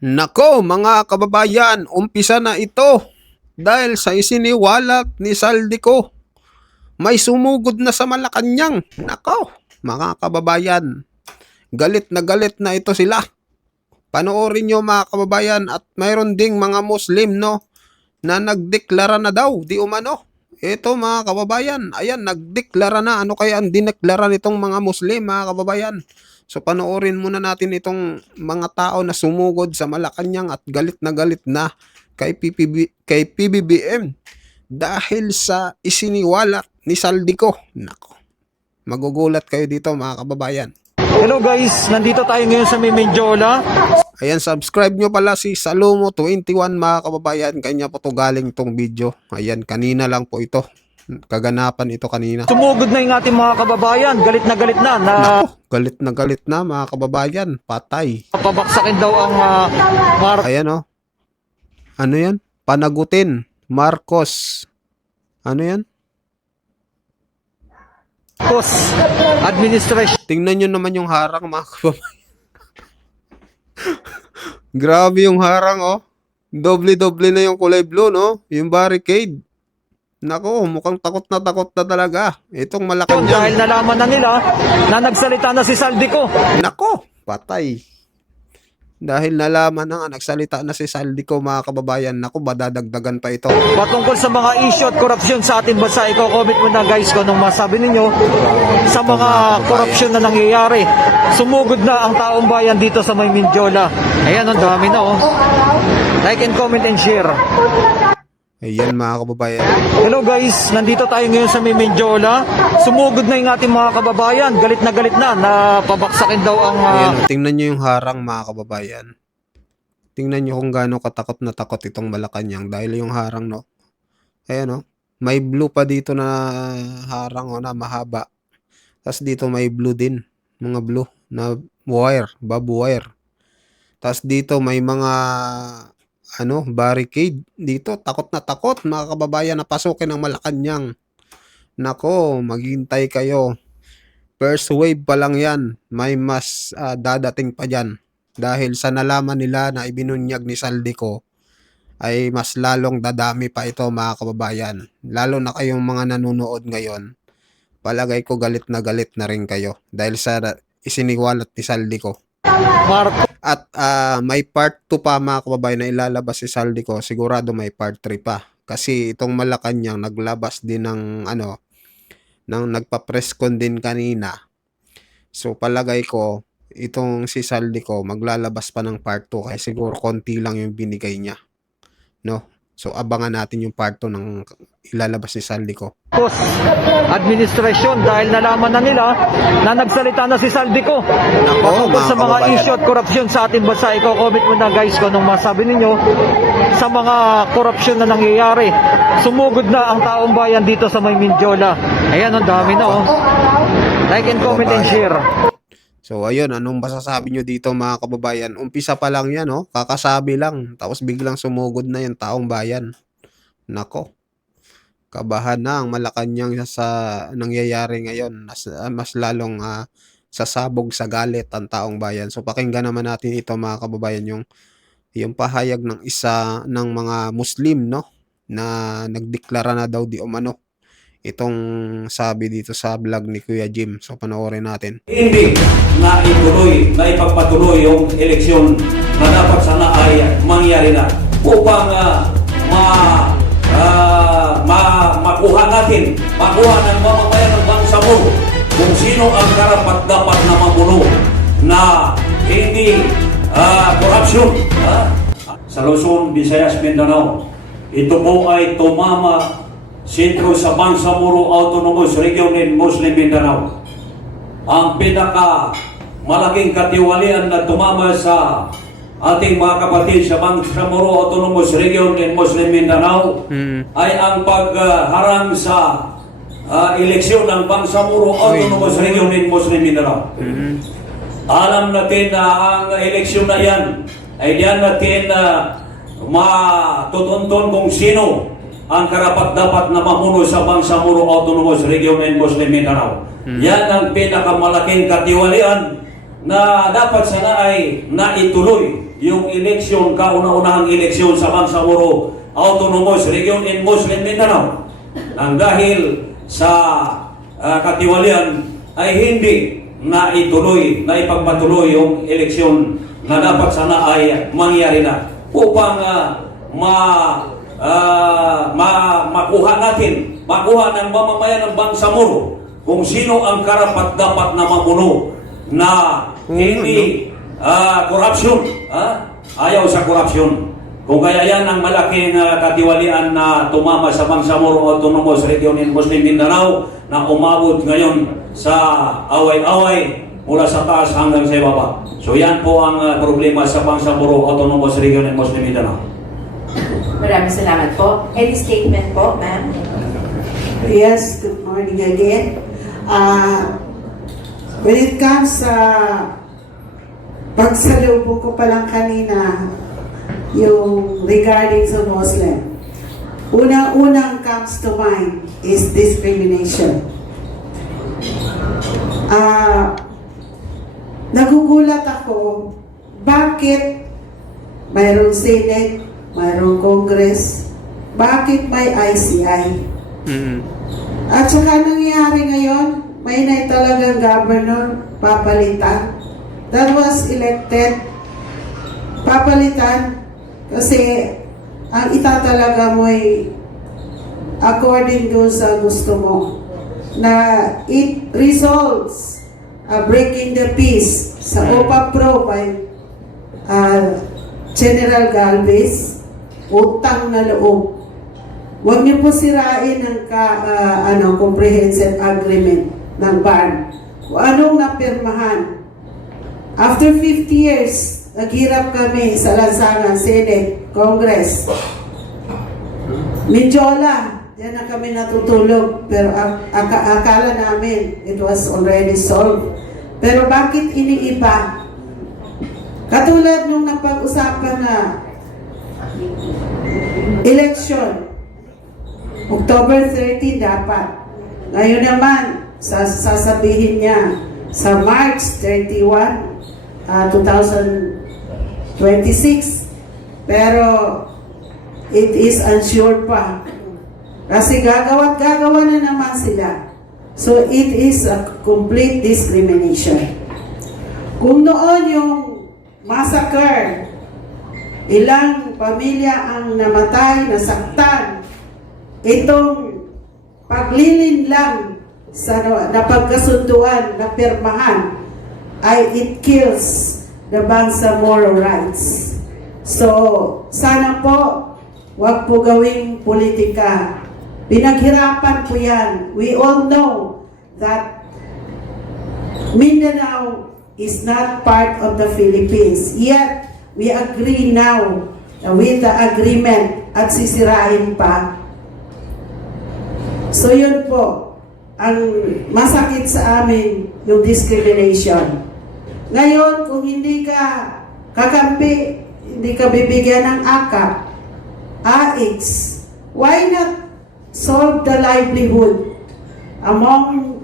Nako mga kababayan, umpisa na ito dahil sa isiniwalat ni Saldico. May sumugod na sa Malacanang. Nako mga kababayan, galit na ito sila. Panoorin nyo mga kababayan, at mayroon ding mga Muslim na nagdeklara na daw di umano. Ito mga kababayan, ayan, nagdeklara na. Ano kaya ang dineklara nitong mga Muslim mga kababayan? So panoorin muna natin itong mga tao na sumugod sa Malacanang at galit na kay PBBM dahil sa isiniwalat ni Saldico. Nako, magugulat kayo dito mga kababayan. Hello guys, nandito tayo ngayon sa Mimindiola. Ayan, subscribe nyo pala si Salomo21 mga kababayan. Kanya po to galing tong video. Ayan, kanina lang po ito. Kaganapan ito kanina. Sumugod na yung ating mga kababayan. Galit na Nako, galit na mga kababayan. Patay. pabaksakin daw ang Ayan o. Ano yan? Panagutin. Marcos. Ano yan? Marcos administration. Tingnan nyo naman yung harang mga kababayan. Grabe yung harang oh. Doble-doble na yung kulay blue no. Yung barricade. Nako, mukhang takot na talaga. Itong Malacanang. Dahil nalaman na nila na nagsalita na si Saldico. Nako, patay. Dahil nalaman na nga, nagsalita na si Saldico mga kababayan. Nako, badadagdagan pa ito. Patungkol sa mga issue at korupsyon sa ating bansa, i-comment mo na guys kung anong masabi ninyo sa mga korupsyon na nangyayari. Sumugod na ang taong bayan dito sa Mimindiola. Ayan, ang dami na oh. Like and comment and share. Ayan mga kababayan. Hello guys, nandito tayo ngayon sa Mimindiola. Sumugod na yung ating mga kababayan. Galit na pabaksakin daw ang Ayan, tingnan nyo yung harang mga kababayan. Tingnan nyo kung gaano katakot na takot itong Malacanang dahil yung harang no. Ayan may blue pa dito na harang na mahaba. Tapos dito may blue din. Mga blue na wire, barbed wire. Tapos dito may mga barricade dito. Takot na takot mga kababayan na pasukin ng Malacanang. Nako, maghintay kayo. First wave pa lang yan. May mas dadating pa dyan. Dahil sa nalaman nila na ibinunyag ni Saldico, ay mas lalong dadami pa ito mga kababayan. Lalo na kayong mga nanonood ngayon. Palagay ko galit na rin kayo. Dahil sa isiniwalat ni Saldico. At may part 2 pa mga kababayan na ilalabas si Saldico. Sigurado may part 3 pa. Kasi itong Malacanang naglabas din ng nagpa-press con din kanina. So palagay ko itong si Saldico maglalabas pa ng part 2 kaya siguro konti lang yung binigay niya. No? So abangan natin yung part 2 ng ilalabas si Saldico. Administration dahil nalaman na nila na nagsalita na si Saldico. Nako, Sa mga issue at korupsyon sa ating bansa, i-comment mo na guys kung anong masabi ninyo sa mga korupsyon na nangyayari. Sumugod na ang taong bayan dito sa Mimindiola. Ayan, ang dami na oh. Like and comment and share. So ayun, anong masasabi nyo dito mga kababayan? Umpisa pa lang yan kakasabi lang. Tapos biglang sumugod na yung taong bayan. Nako, kabahan na ang Malacanang sa nangyayari ngayon. Mas lalong sasabog sa galit ang taong bayan. So pakinggan naman natin ito mga kababayan, yung pahayag ng isa ng mga Muslim na nagdeklara na daw di umano. Itong sabi dito sa vlog ni Kuya Jim. So panoorin natin. Hindi na ipagpatuloy yung eleksyon na dapat sana ay mangyari na upang makuha ng mamamayan ng Bangsamoro kung sino ang karapat-dapat na mamuno na hindi korupsyon. Sa Luzon, Visayas, Mindanao, ito po ay tumama sentro sa Bangsamoro Autonomous Region in Muslim Mindanao. Ang pinaka malaking katiwalian na tumama sa ating mga kapatid sa Bangsamoro Autonomous Region in Muslim Mindanao ay ang pagharang sa eleksyon ng Bangsamoro Autonomous Region in Muslim Mindanao. Alam natin na ang eleksyon na yan ay diyan natin matutuntun kung sino ang karapat-dapat na mamuno sa Bangsamoro Autonomous Region in Muslim Mindanao. Yan ang pinakamalaking katiwalian na dapat sana ay naituloy yung eleksyon, kauna-unahang eleksyon sa Bangsamoro Autonomous Region in Muslim Mindanao. Ang dahil sa katiwalian ay hindi na ipagpatuloy yung eleksyon na dapat sana ay mangyari na upang makuha ng mamamayan ng Bangsamoro kung sino ang karapat-dapat na mamuno na hindi korupsyon. Ayaw sa korupsyon. Kung kaya yan ang malaking katiwalian na tumama sa Bangsamoro Autonomous Region in Muslim Mindanao na umabot ngayon sa away-away mula sa taas hanggang sa ibaba. So yan po ang problema sa Bangsamoro Autonomous Region in Muslim Mindanao. Maraming salamat po. Any statement po, ma'am? Yes, good morning again. When it comes sa pagsalubong ko pa lang kanina, yung regarding sa Muslim, unang comes to mind is discrimination. Nagugulat ako, bakit mayroong Senate, mayroong Congress, bakit may ICI? At saka nangyayari ngayon, may na talagang governor papalitan. That was elected, papalitan kasi ang itatalaga mo ay according to sa gusto mo na it results breaking the peace sa OPA Pro by General Galvez, utang na loob. Huwag niyo po sirain ang comprehensive agreement ng BARN. Kung anong napirmahan. After 50 years, naghirap kami sa lansangan, Senate, Congress. Mindiola, diyan na kami natutulog. Pero akala namin, it was already solved. Pero bakit iniiba? Katulad nung napag-usapan na election, October 30 dapat. Ngayon naman, sasabihin niya sa March 31, 2026. Pero it is unsure pa. Kasi gagawa na naman sila. So it is a complete discrimination. Kung noon yung massacre, ilang pamilya ang namatay, nasaktan, itong paglilin lang sa napagkasunduan, na pirmahan, ay it kills the Bangsamoro rights. So, sana po, wag po gawing politika. Pinaghirapan po yan. We all know that Mindanao is not part of the Philippines. Yet, we agree now with the agreement at sisirain pa. So yun po, ang masakit sa amin, yung discrimination. Ngayon, kung hindi ka kakampi, hindi ka bibigyan ng AKAP, AX, why not solve the livelihood among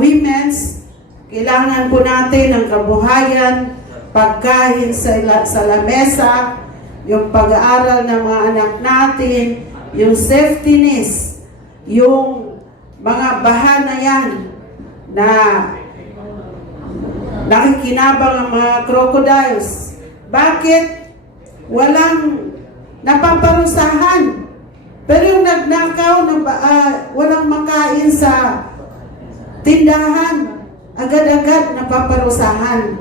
women's? Kailangan po natin ng kabuhayan, pagkain sa lamesa, yung pag-aaral ng mga anak natin, yung safetyness, yung mga bahana yan na nakikinabang ang mga crocodiles. Bakit walang napaparusahan? Pero yung nagnakaw, walang makain sa tindahan, agad-agad napaparusahan.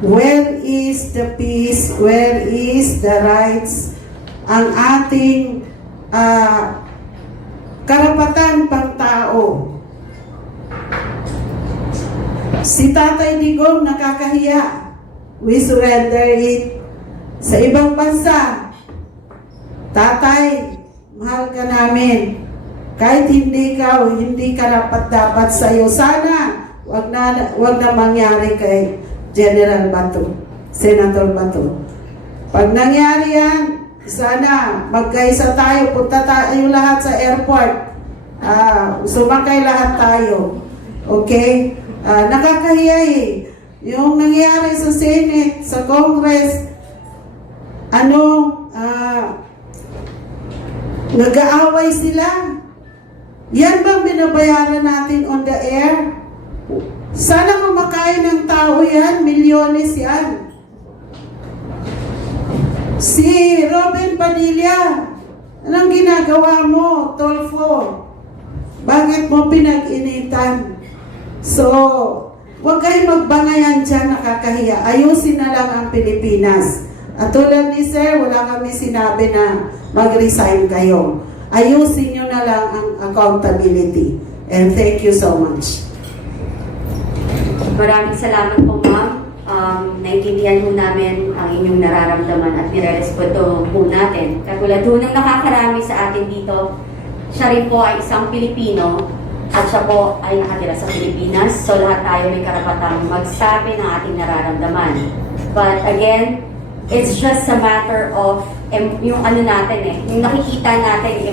Where is the peace? Where is the rights? Ang ating karapatan pang tao. Si Tatay Digong nakakahiya. We surrender it. Sa ibang bansa, Tatay, mahal ka namin. Kahit hindi ka dapat sa iyo. Sana wag na mangyari kay General Bato, Senator Bato. Pag nangyari yan, sana magkaisa tayo, punta tayo lahat sa airport. Sumakay lahat tayo. Okay? Nakakahiya eh. yung nangyari sa Senate, sa Congress, nag-aaway sila. Yan bang binabayaran natin on the air? Sana kumakain ng tao yan, milyones yan. Si Robin Padilla, anong ginagawa mo, Tolfo? Bakit mo pinag-initan? So, huwag kayong magbangayan dyan, nakakahiya. Ayusin na lang ang Pilipinas. At tulad ni Sir, wala kami sinabi na mag-resign kayo. Ayusin nyo na lang ang accountability. And thank you so much. Maraming salamat po, ma'am. Naintindihan po namin ang inyong nararamdaman at nire-respeto po natin. Katulad po ng nakakarami sa atin dito, siya rin po ay isang Pilipino at siya po ay nakatira sa Pilipinas. So lahat tayo may karapatang magsabi ng ating nararamdaman. But again, it's just a matter of yung ano natin yung nakikita natin,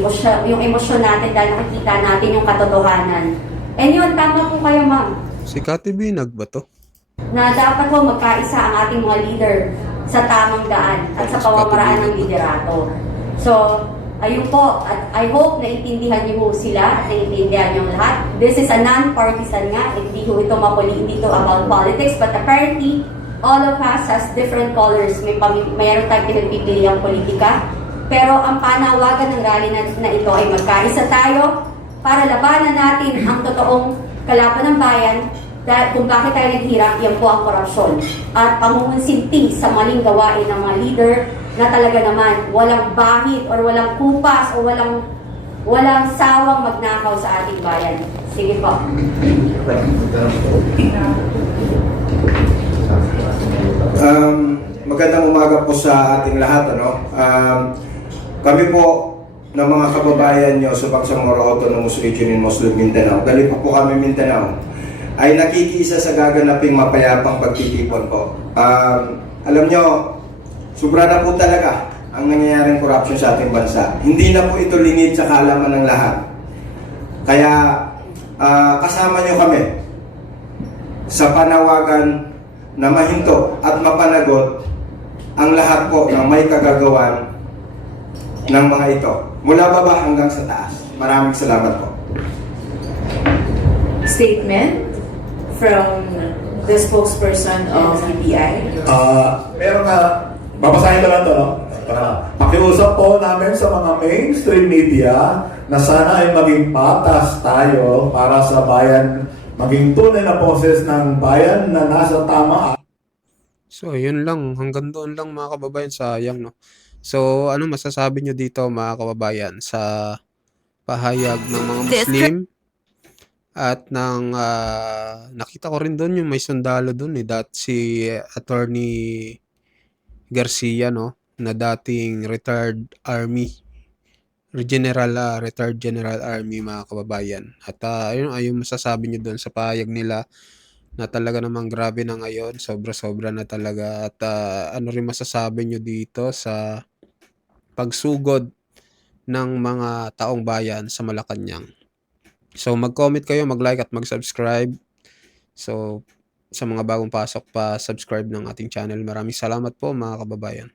yung emosyon natin dahil nakikita natin yung katotohanan. And yun, tama po kayo, ma'am, Si Kati Binag ba to? na dapat po magkaisa ang ating mga leader sa tamang daan at sa pamamaraan ng liderato. So, ayun po, at I hope naintindihan niyo po sila at naintindihan niyo lahat. This is a non-partisan nga, hindi po ito hindi ito about politics, but apparently, all of us has different colors. Mayroon tayong pinagpipili ang politika. Pero ang panawagan ng rally na ito ay magkaisa tayo para labanan natin ang totoong kalaban ng bayan dahil kung bakit tayo naghirap, yan po ang korupsyon. At pangungunsinti sa maling gawain ng mga leader na talaga naman walang bahid or walang kupas o walang sawang magnakaw sa ating bayan. Sige po. Magandang umaga po sa ating lahat. Kami po ng mga kababayan nyo sa Bangsamoro Autonomous Region in Muslim Mindanao, dali pa po kami Mindanao, ay nakikiisa sa gaganaping mapayapang pagtitipon po. Alam nyo, sobra na po talaga ang nangyayaring corruption sa ating bansa. Hindi na po ito lingid sa kaalaman ng lahat. Kaya kasama nyo kami sa panawagan na mahinto at mapanagot ang lahat po ng may kagagawan ng mga ito. Mula baba hanggang sa taas. Maraming salamat po. Statement from the spokesperson of BPI. Meron nga, babasahin ko lang ito, no? Pakiusap po namin sa mga mainstream media na sana ay maging patas tayo para sa bayan, maging tunay na boses ng bayan na nasa tama. So, yun lang. Hanggang doon lang mga kababayan. Sayang, no? So, ano masasabi nyo dito mga kababayan sa pahayag ng mga Muslim? At nakita ko rin doon yung may sundalo doon si Attorney Garcia, no? Na dating retired General Army mga kababayan. At ayun masasabi nyo doon sa pahayag nila na talaga namang grabe na ngayon, sobra-sobra na talaga. At ano rin masasabi nyo dito sa pagsugod ng mga taong bayan sa Malacanang. So mag-comment kayo, mag-like at mag-subscribe. So sa mga bagong pasok pa, subscribe ng ating channel. Maraming salamat po mga kababayan.